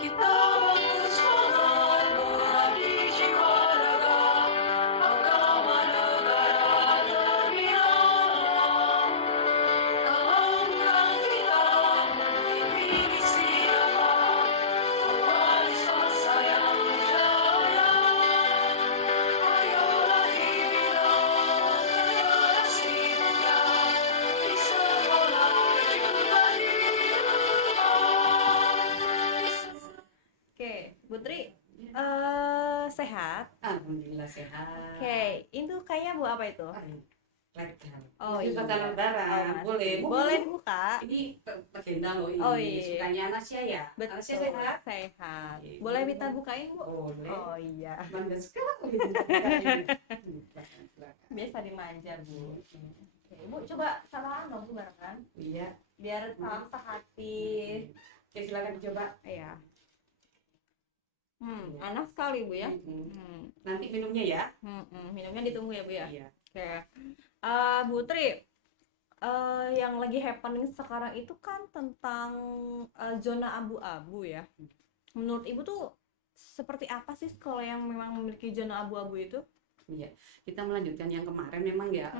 Kita bangun semangat mengabdi jiwa raga, agama negara terbina. Kalau bukan kita memiliki siapa, pewaris bangsa yang jaya. Ayolah hina generasi muda, di sekolah juga di rumah. Oke, Putri, sehat? Alhamdulillah sehat. Oke, itu kayaknya bu apa itu? Legal. Oh, Ini iya. suasana lebaran. Oh, Boleh. Boleh dibuka? Ini legenda loh ini. Oh, iya. Sukanya Anasya ya. Betul. Anasya sehat. Sehat. Iya. Boleh minta bukain bu? Boleh. Oh iya. Bangga sekali. Silakan. Biasa dimanja bu. Oke, bu coba salam dong bu barengan. Iya. Biar salam sehati. Oke, silakan dicoba. Iya. Enak sekali bu ya. Nanti minumnya ya. Minumnya ditunggu ya bu ya. Iya. Oke. Bu Tri, yang lagi happening sekarang itu kan tentang zona abu-abu ya. Menurut ibu tuh seperti apa sih sekolah yang memang memiliki zona abu-abu itu? Iya. Kita melanjutkan yang kemarin memang ya.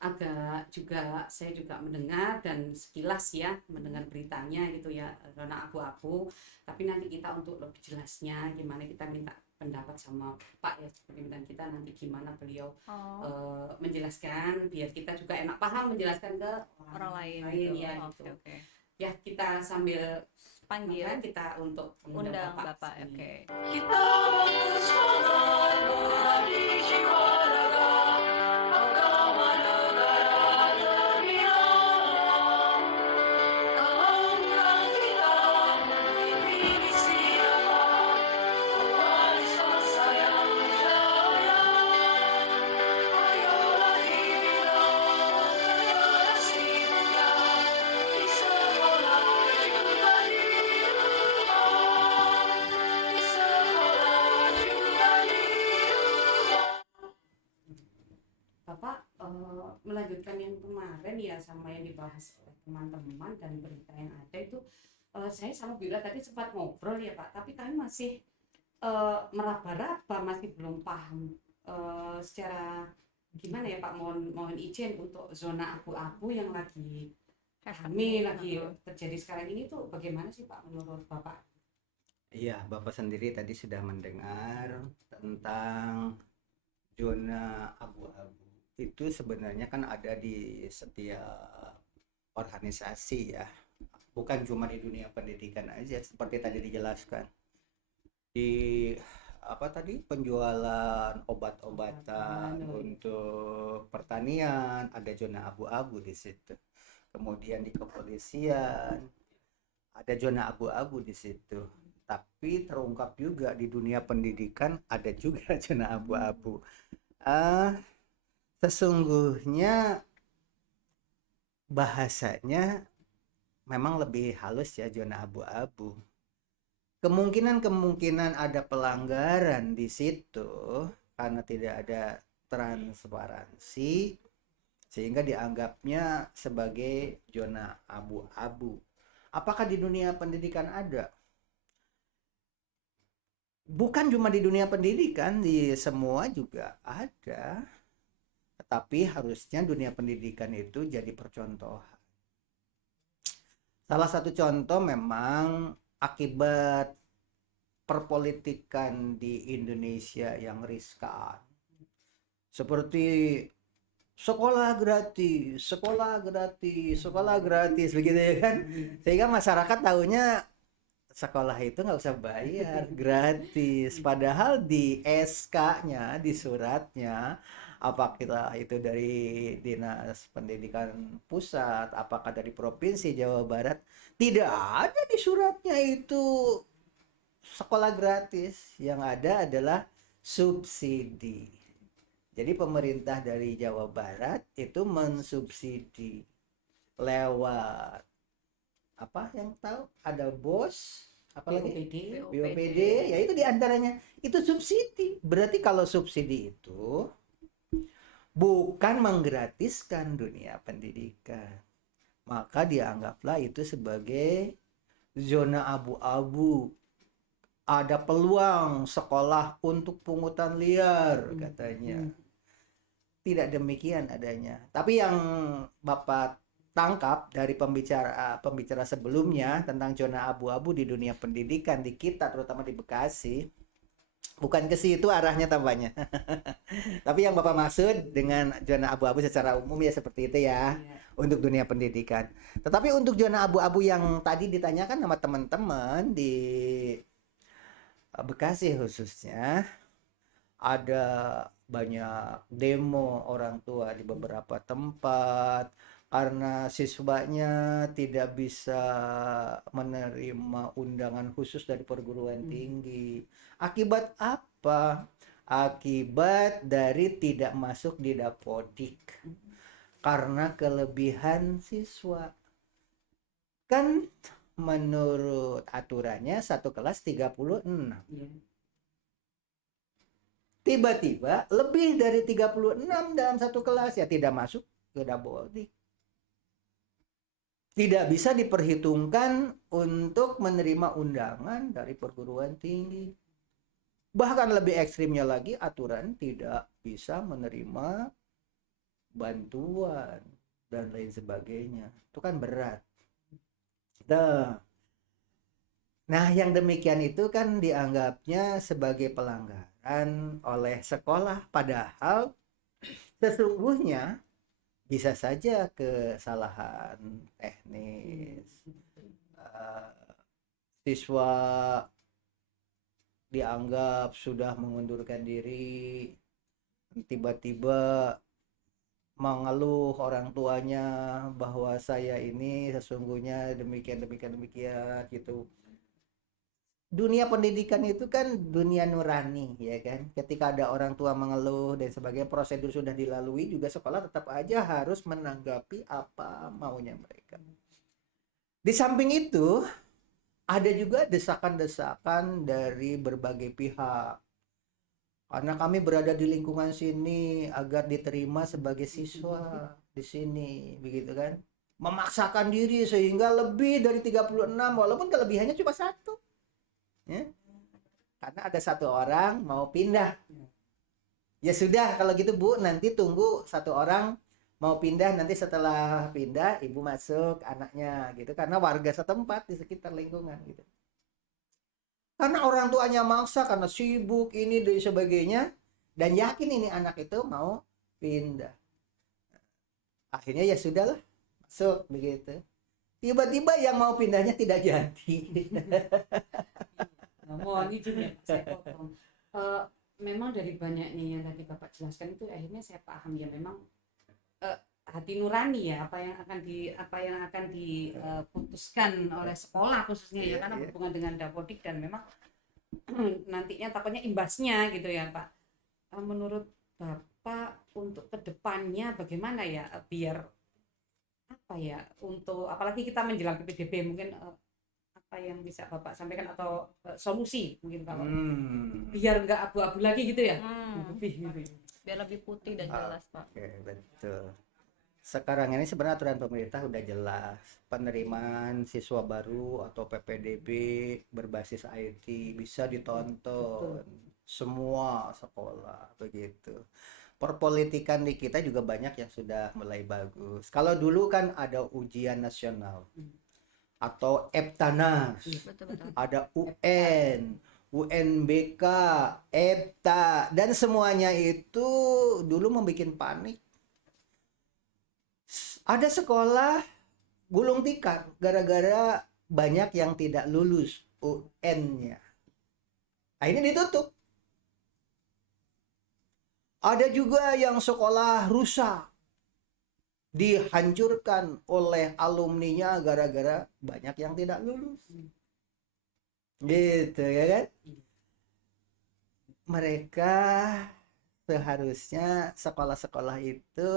Agak juga saya juga mendengar dan sekilas ya mendengar beritanya gitu ya, zona abu-abu, tapi nanti kita untuk lebih jelasnya gimana kita minta pendapat sama Pak ya, seperti minta kita nanti gimana beliau menjelaskan biar kita juga enak paham menjelaskan ke Orang lain ya gitu. gitu. Oke. Ya kita sambil Panggil kita untuk undang mengundang Bapak. sini. Oke. Kita bangun semangat mengabdi jiwa raga, agama negara terbina. Kalau bukan kita memiliki siapa, pewaris bangsa yang jaya. Ayolah hina generasi muda, di sekolah juga di rumah. Di sekolah juga di rumah. Bapak melanjutkan yang kemarin ya sama yang dibahas oleh teman-teman dan berita yang ada itu, saya sama Bila tadi sempat ngobrol ya Pak, tapi kami masih meraba-raba, masih belum paham secara gimana ya Pak, mohon izin untuk zona abu-abu yang lagi kami lagi terjadi sekarang ini tuh bagaimana sih Pak menurut Bapak? Iya, Bapak sendiri tadi sudah mendengar tentang zona abu-abu. Itu sebenarnya kan ada di setiap organisasi ya. Bukan cuma di dunia pendidikan aja, seperti tadi dijelaskan. Di apa tadi, penjualan obat-obatan untuk pertanian ada zona abu-abu di situ. Kemudian di kepolisian ada zona abu-abu di situ. Tapi terungkap juga di dunia pendidikan ada juga zona abu-abu. Sesungguhnya bahasanya memang lebih halus ya, zona abu-abu. Kemungkinan ada pelanggaran di situ karena tidak ada transparansi sehingga dianggapnya sebagai zona abu-abu. Apakah di dunia pendidikan ada? Bukan cuma di dunia pendidikan, di semua juga ada. Tetapi harusnya dunia pendidikan itu jadi percontohan. Salah satu contoh memang akibat perpolitikan di Indonesia yang riskan. Seperti sekolah gratis, sekolah gratis, sekolah gratis, begitu ya kan? Sehingga masyarakat tahunya sekolah itu nggak usah bayar, gratis. Padahal di SK-nya, di suratnya, apakah itu dari Dinas Pendidikan Pusat, apakah dari Provinsi Jawa Barat, tidak ada di suratnya itu sekolah gratis. Yang ada adalah subsidi. Jadi pemerintah dari Jawa Barat itu mensubsidi lewat apa yang tahu, ada BOS, apalagi BOPD, ya itu diantaranya itu subsidi. Berarti kalau subsidi itu bukan menggratiskan dunia pendidikan, maka dianggaplah itu sebagai zona abu-abu ada peluang sekolah untuk pungutan liar katanya. Tidak demikian adanya. Tapi yang Bapak tangkap dari pembicara sebelumnya tentang zona abu-abu di dunia pendidikan di kita, terutama di Bekasi, bukan ke situ arahnya tampaknya. Tapi yang Bapak maksud dengan zona abu-abu secara umum ya seperti itu ya, untuk dunia pendidikan. Tetapi untuk zona abu-abu yang tadi ditanyakan sama teman-teman di Bekasi khususnya, ada banyak demo orang tua di beberapa tempat karena siswanya tidak bisa menerima undangan khusus dari perguruan tinggi. Akibat apa? Akibat dari tidak masuk di Dapodik karena kelebihan siswa. Kan menurut aturannya satu kelas 36. Tiba-tiba lebih dari 36 dalam satu kelas ya tidak masuk ke Dapodik. Tidak bisa diperhitungkan untuk menerima undangan dari perguruan tinggi. Bahkan lebih ekstrimnya lagi, aturan tidak bisa menerima bantuan dan lain sebagainya. Itu kan berat. Nah, yang demikian itu kan dianggapnya sebagai pelanggaran oleh sekolah, padahal sesungguhnya bisa saja kesalahan teknis. Siswa dianggap sudah mengundurkan diri, tiba-tiba mengeluh orang tuanya bahwa saya ini sesungguhnya demikian gitu. Dunia pendidikan itu kan dunia nurani ya kan. Ketika ada orang tua mengeluh dan sebagainya, prosedur sudah dilalui, juga sekolah tetap aja harus menanggapi apa maunya mereka. Di samping itu ada juga desakan-desakan dari berbagai pihak. Karena kami berada di lingkungan sini agar diterima sebagai siswa di sini, begitu kan? Memaksakan diri sehingga lebih dari 36 walaupun kelebihannya cuma satu. Ya. Karena ada satu orang mau pindah. Ya sudah kalau gitu Bu, nanti tunggu satu orang mau pindah, nanti setelah pindah ibu masuk anaknya gitu, karena warga setempat di sekitar lingkungan gitu. Karena orang tuanya maksa karena sibuk ini dan sebagainya, dan yakin ini anak itu mau pindah. Akhirnya ya sudahlah, masuk begitu. Tiba-tiba yang mau pindahnya tidak jadi. Mohon izin ya Pak, saya potong. Memang dari banyaknya yang tadi Bapak jelaskan itu akhirnya saya paham ya, memang hati nurani ya apa yang akan diputuskan oleh sekolah khususnya ya, karena berhubungan dengan Dapodik dan memang nantinya takutnya imbasnya gitu ya Pak. Menurut Bapak untuk kedepannya bagaimana ya biar apa ya, untuk apalagi kita menjelang PPDB, mungkin apa yang bisa Bapak sampaikan atau solusi mungkin kalau biar nggak abu-abu lagi gitu ya, lebih gitu. Biar lebih putih dan jelas Pak. Oke, betul. Sekarang ini sebenarnya aturan pemerintah udah jelas, penerimaan siswa baru atau PPDB berbasis IT bisa ditonton semua sekolah begitu. Perpolitikan di kita juga banyak yang sudah mulai bagus. Kalau dulu kan ada ujian nasional atau Eptanas, ada UN, UNBK, EPTA, dan semuanya itu dulu membuat panik. Ada sekolah gulung tikar gara-gara banyak yang tidak lulus UN-nya. Akhirnya ditutup. Ada juga yang sekolah rusak, dihancurkan oleh alumninya gara-gara banyak yang tidak lulus. Gitu ya kan? Mereka seharusnya sekolah-sekolah itu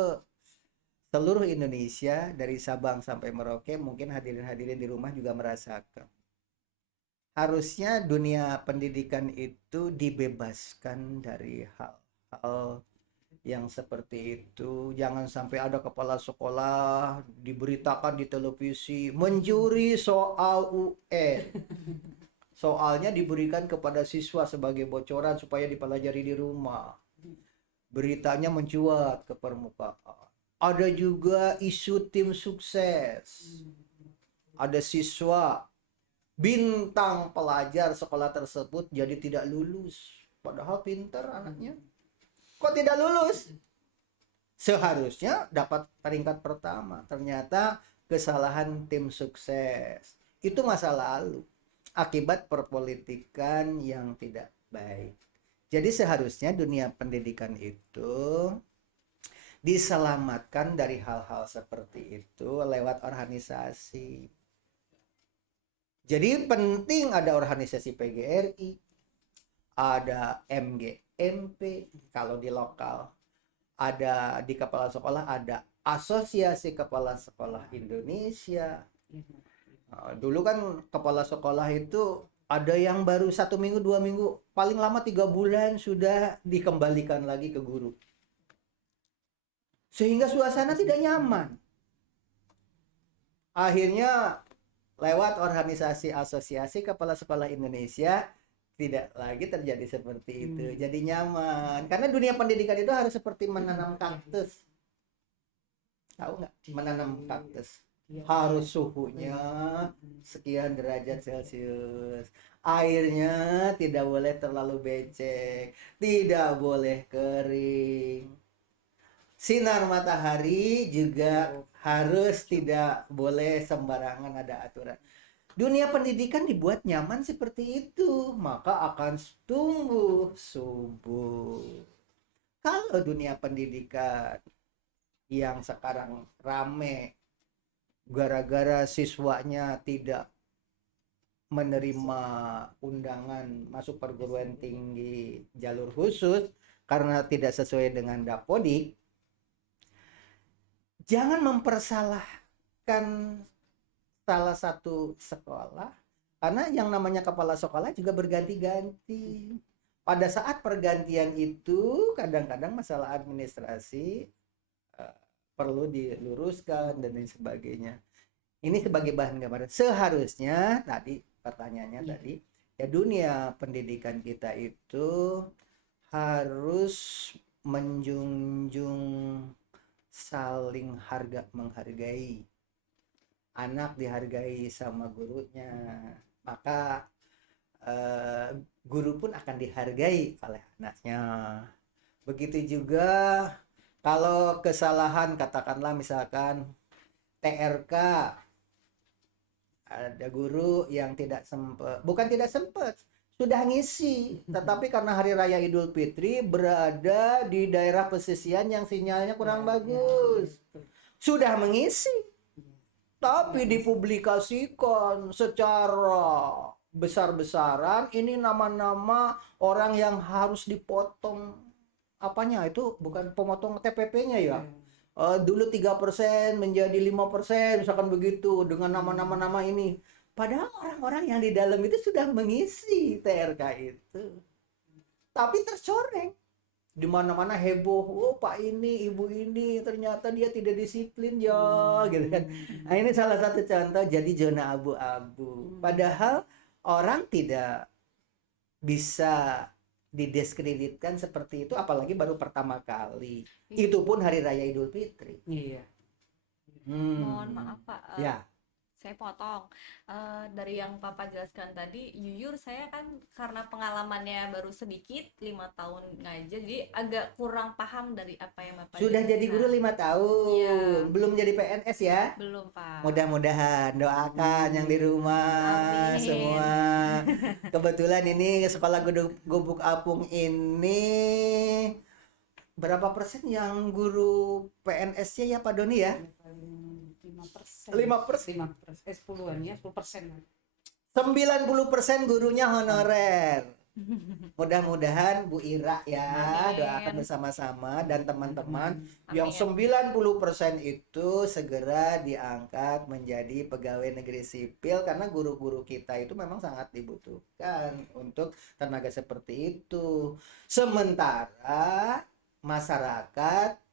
seluruh Indonesia dari Sabang sampai Merauke, mungkin hadirin-hadirin di rumah juga merasakan. Harusnya dunia pendidikan itu dibebaskan dari hal-hal yang seperti itu. Jangan sampai ada kepala sekolah diberitakan di televisi mencuri soal UN. Soalnya diberikan kepada siswa sebagai bocoran supaya dipelajari di rumah. Beritanya mencuat ke permukaan. Ada juga isu tim sukses. Ada siswa bintang pelajar sekolah tersebut jadi tidak lulus. Padahal pintar anaknya. Kok tidak lulus? Seharusnya dapat peringkat pertama. Ternyata kesalahan tim sukses. Itu masa lalu. Akibat perpolitikan yang tidak baik. Jadi seharusnya dunia pendidikan itu diselamatkan dari hal-hal seperti itu lewat organisasi. Jadi penting ada organisasi PGRI, ada MGMP kalau di lokal, ada di kepala sekolah ada Asosiasi Kepala Sekolah Indonesia. Dulu kan kepala sekolah itu ada yang baru 1 minggu 2 minggu, paling lama 3 bulan sudah dikembalikan lagi ke guru. Sehingga suasana tidak nyaman. Akhirnya lewat organisasi Asosiasi Kepala Sekolah Indonesia tidak lagi terjadi seperti itu. Jadi nyaman. Karena dunia pendidikan itu harus seperti menanam kaktus. Tahu nggak? Menanam kaktus. Harus suhunya sekian derajat Celcius. Airnya tidak boleh terlalu becek. Tidak boleh kering. Sinar matahari juga harus tidak boleh sembarangan, ada aturan. Dunia pendidikan dibuat nyaman seperti itu, maka akan tumbuh subur. Kalau dunia pendidikan yang sekarang rame gara-gara siswanya tidak menerima undangan masuk perguruan tinggi jalur khusus karena tidak sesuai dengan Dapodik, jangan mempersalahkan salah satu sekolah, karena yang namanya kepala sekolah juga berganti-ganti. Pada saat pergantian itu kadang-kadang masalah administrasi perlu diluruskan dan lain sebagainya. Ini sebagai bahan gambaran. Seharusnya tadi pertanyaannya tadi ya, dunia pendidikan kita itu harus menjunjung saling menghargai. Anak dihargai sama gurunya, maka guru pun akan dihargai oleh anaknya. Begitu juga kalau kesalahan, katakanlah misalkan TRK, ada guru yang tidak sempat, bukan tidak sempat, sudah ngisi, tetapi karena hari raya Idul Fitri berada di daerah pesisian yang sinyalnya kurang bagus, sudah mengisi, tapi dipublikasikan secara besar-besaran, ini nama-nama orang yang harus dipotong apanya, itu bukan pemotong TPP-nya ya. Dulu 3% menjadi 5%, misalkan begitu, dengan nama-nama ini. Padahal orang-orang yang di dalam itu sudah mengisi TRK itu, tapi tercoreng. Di mana-mana heboh, oh Pak ini, Ibu ini, ternyata dia tidak disiplin ya, gitu kan. Nah, ini salah satu contoh jadi zona abu-abu. Padahal orang tidak bisa didiskreditkan seperti itu, apalagi baru pertama kali. Itu pun hari raya Idul Fitri. Iya. Mohon maaf Pak, Ya. saya potong. Dari yang Papa jelaskan tadi, jujur saya kan karena pengalamannya baru sedikit 5 tahun ngajar, jadi agak kurang paham dari apa yang Bapak Sudah jadi jelaskan. guru 5 tahun, Iya. belum jadi PNS ya? Belum Pak. Mudah-mudahan, doakan yang di rumah Amin. semua. Kebetulan ini sekolah Gubuk Apung ini berapa persen yang guru PNS-nya ya Pak Doni ya? 5%. 5%. 10-an ya, 10%. 90% gurunya honorer. Mudah-mudahan Bu Ira ya, Amin. doakan bersama-sama dan teman-teman yang Amin. 90% itu segera diangkat menjadi pegawai negeri sipil, karena guru-guru kita itu memang sangat dibutuhkan untuk tenaga seperti itu. Sementara masyarakat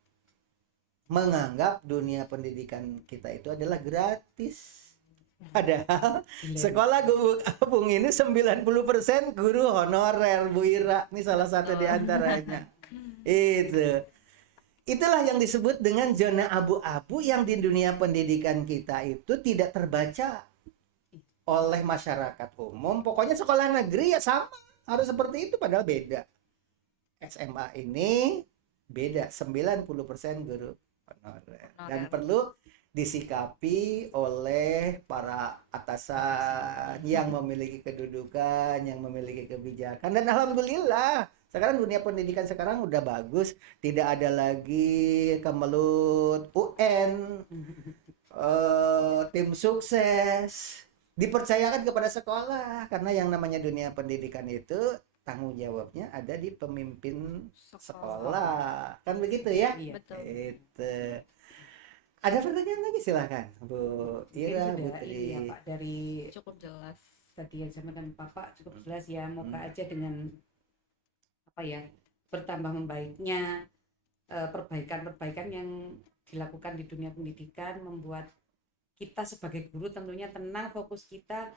menganggap dunia pendidikan kita itu adalah gratis. Padahal Gila. sekolah Gubuk Apung ini 90% guru honorer, Bu Ira. Ini salah satu di antaranya. Itu. Itulah yang disebut dengan zona abu-abu yang di dunia pendidikan kita itu tidak terbaca oleh masyarakat umum. Pokoknya sekolah negeri ya sama, harus seperti itu padahal beda. SMA ini beda, 90% guru honorer. Dan perlu disikapi oleh para atasan yang memiliki kedudukan, yang memiliki kebijakan. Dan alhamdulillah sekarang dunia pendidikan sekarang udah bagus, tidak ada lagi kemelut UN, tim sukses, dipercayakan kepada sekolah karena yang namanya dunia pendidikan itu tanggung jawabnya ada di pemimpin sekolah, kan begitu ya? Iya. Betul. Itu. Ada pertanyaan lagi silakan Bu Ira, Mungkin Bu sudah Tri. ini ya Pak, dari Cukup jelas. tadi yang disampaikan Bapak cukup jelas ya. Moga aja dengan apa ya, bertambah membaiknya perbaikan-perbaikan yang dilakukan di dunia pendidikan membuat kita sebagai guru tentunya tenang, fokus kita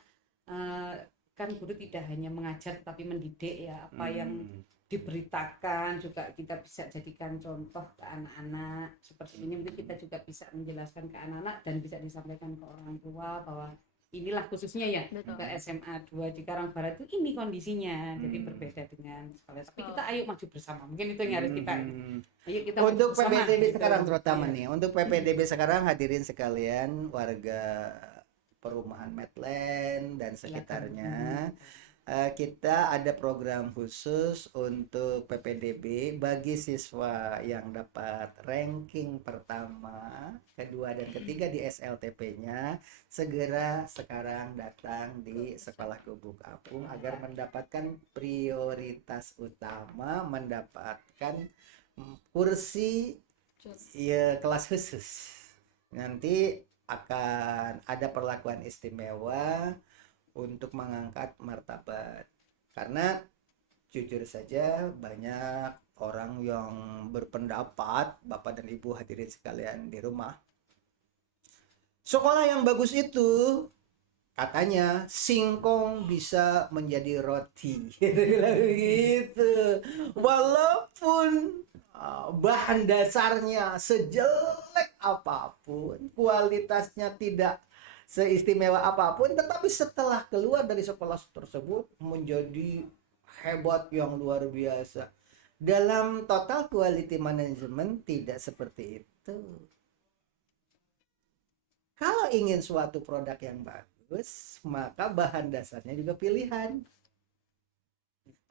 kan guru tidak hanya mengajar tapi mendidik ya, apa yang diberitakan juga kita bisa jadikan contoh ke anak-anak seperti ini. Mungkin kita juga bisa menjelaskan ke anak-anak dan bisa disampaikan ke orang tua bahwa inilah khususnya ya Betul. ke SMA 2 di Karangbarat itu ini kondisinya, jadi berbeda dengan sekolah. Tapi kita ayo maju bersama, mungkin itu yang harus kita ayo kita maju Untuk bersama, PPDB gitu. sekarang terutama Iya. nih, untuk PPDB sekarang hadirin sekalian warga perumahan Medland dan sekitarnya, kita ada program khusus untuk PPDB bagi siswa yang dapat ranking pertama, kedua dan ketiga di SLTP-nya, segera sekarang datang di Sekolah Gubuk Apung agar mendapatkan prioritas utama, mendapatkan kursi ya kelas khusus. Nanti akan ada perlakuan istimewa untuk mengangkat martabat, karena jujur saja banyak orang yang berpendapat, Bapak dan Ibu hadirin sekalian di rumah, sekolah yang bagus itu katanya singkong bisa menjadi roti gitu, walaupun bahan dasarnya sejelek apapun, kualitasnya tidak seistimewa apapun, tetapi setelah keluar dari sekolah tersebut menjadi hebat yang luar biasa. Dalam total quality management tidak seperti itu. Kalau ingin suatu produk yang bagus, maka bahan dasarnya juga pilihan.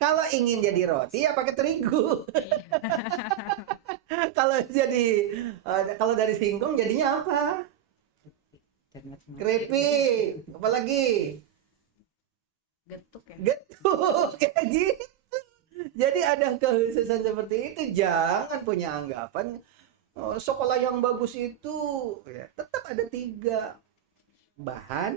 Kalau ingin jadi roti ya pakai terigu. Kalau dari singkong jadinya apa? Keripik, apalagi Getuk ya. getuk kayak gitu. Jadi ada kekhususan seperti itu. Jangan punya anggapan sekolah yang bagus itu ya, tetap ada 3 bahan,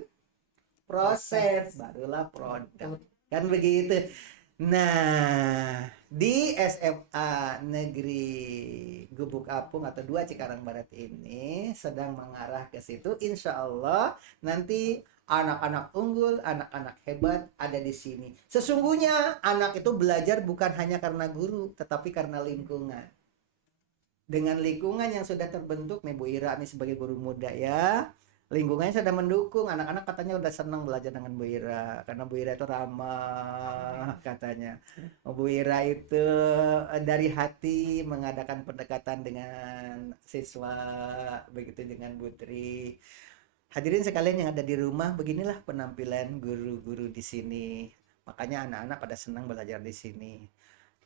proses, barulah produk, kan begitu. Nah, di SMA Negeri Gubuk Apung atau 2 Cikarang Barat ini sedang mengarah ke situ. Insya Allah nanti anak-anak unggul, anak-anak hebat ada di sini. Sesungguhnya anak itu belajar bukan hanya karena guru, tetapi karena lingkungan. Dengan lingkungan yang sudah terbentuk nih Bu Ira nih sebagai guru muda ya, lingkungannya sudah mendukung, anak-anak katanya udah senang belajar dengan Bu Ira karena Bu Ira itu ramah katanya. Bu Ira itu dari hati mengadakan pendekatan dengan siswa, begitu dengan Bu Tri. Hadirin sekalian yang ada di rumah, beginilah penampilan guru-guru di sini. Makanya anak-anak pada senang belajar di sini.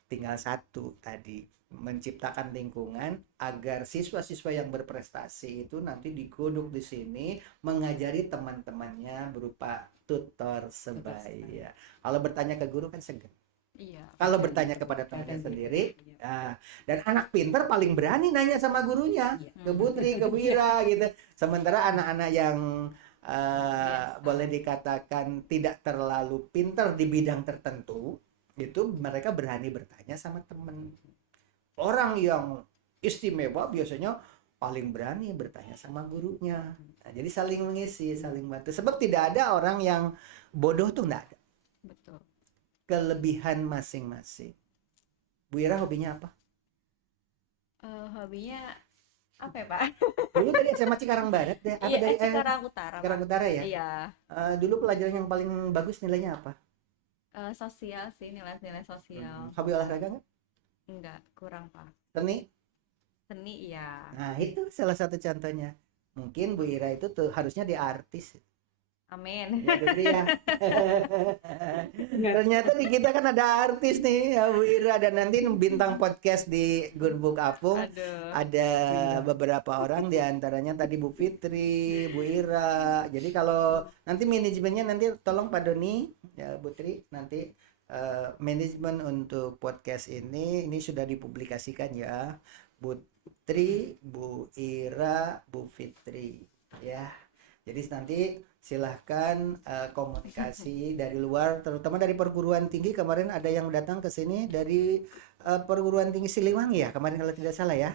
Tinggal satu tadi, menciptakan lingkungan agar siswa-siswa yang berprestasi itu nanti digodok di sini, mengajari teman-temannya berupa tutor sebaya. Kalau bertanya ke guru kan segan. Iya. Kalau bertanya kepada temannya sendiri, dan anak pinter paling berani nanya sama gurunya, ke Putri, ke Wira gitu. Sementara anak-anak yang boleh dikatakan tidak terlalu pinter di bidang tertentu, itu mereka berani bertanya sama teman. Orang yang istimewa biasanya paling berani bertanya sama gurunya. Nah, jadi saling mengisi, saling bantu. Sebab tidak ada orang yang bodoh tuh nggak ada. Betul. Kelebihan masing-masing. Bu Ira hobinya apa? Hobinya apa ya, Pak? Dulu dari SMA Cikarang Barat deh. Apa Iya, dari Cikarang Utara, Pak. Cikarang Utara ya? Iya. Dulu pelajaran yang paling bagus nilainya apa? Sosial sih, nilai-nilai sosial. Hobi olahraga nggak? Enggak, kurang, Pak. Seni? Seni iya. Nah, itu salah satu contohnya. Mungkin Bu Ira itu tuh harusnya di artis. Amin. Ya, gitu ya. Ternyata di kita kan ada artis nih, ya, Bu Ira, dan nanti bintang podcast di Good Book Apung. Aduh. Ada beberapa orang, diantaranya tadi Bu Fitri, Bu Ira. Jadi kalau nanti manajemennya nanti tolong Pak Doni, ya Bu Tri, nanti manajemen untuk podcast ini sudah dipublikasikan ya. Bu Tri, Bu Ira, Bu Fitri, ya. Jadi nanti silahkan komunikasi dari luar, terutama dari perguruan tinggi. Kemarin ada yang datang ke sini dari perguruan tinggi Siliwangi ya, kemarin kalau tidak salah ya.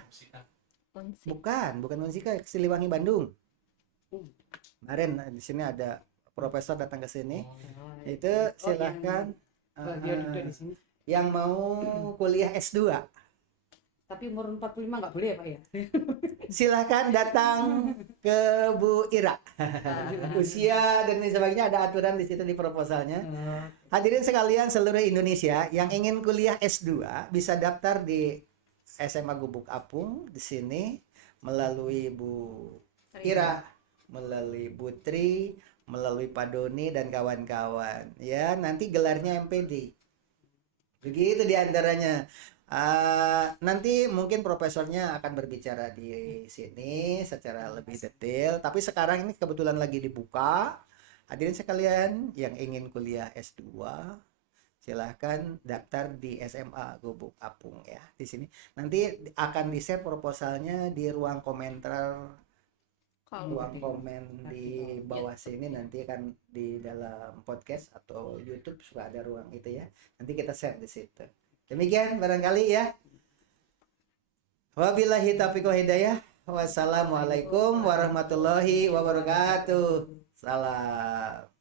Unsi. Bukan Unsika, Siliwangi Bandung. Kemarin di sini ada profesor datang ke sini. Itu silahkan Dia duduk di sini. yang mau kuliah S2. Tapi umur 45 nggak boleh ya Pak ya? Silahkan datang ke Bu Ira. Usia dan lain sebagainya ada aturan di situ di proposalnya. Hadirin sekalian seluruh Indonesia yang ingin kuliah S2 bisa daftar di SMA Gubuk Apung di sini melalui Bu Ira, melalui Bu Tri, melalui Pak Doni dan kawan-kawan. Ya, nanti gelarnya MPD. Begitu diantaranya. Nanti mungkin profesornya akan berbicara di sini secara lebih detail. Tapi sekarang ini kebetulan lagi dibuka. Hadirin sekalian yang ingin kuliah S2, silahkan daftar di SMA Gubuk Apung ya. Di sini nanti akan di-share proposalnya di ruang komentar, ruang komen di bawah sini. Nanti akan di dalam podcast atau YouTube suka ada ruang itu ya. Nanti kita share di situ. Demikian barangkali ya. Wabillahi taufiq wal hidayah. Wassalamualaikum warahmatullahi wabarakatuh. Salam.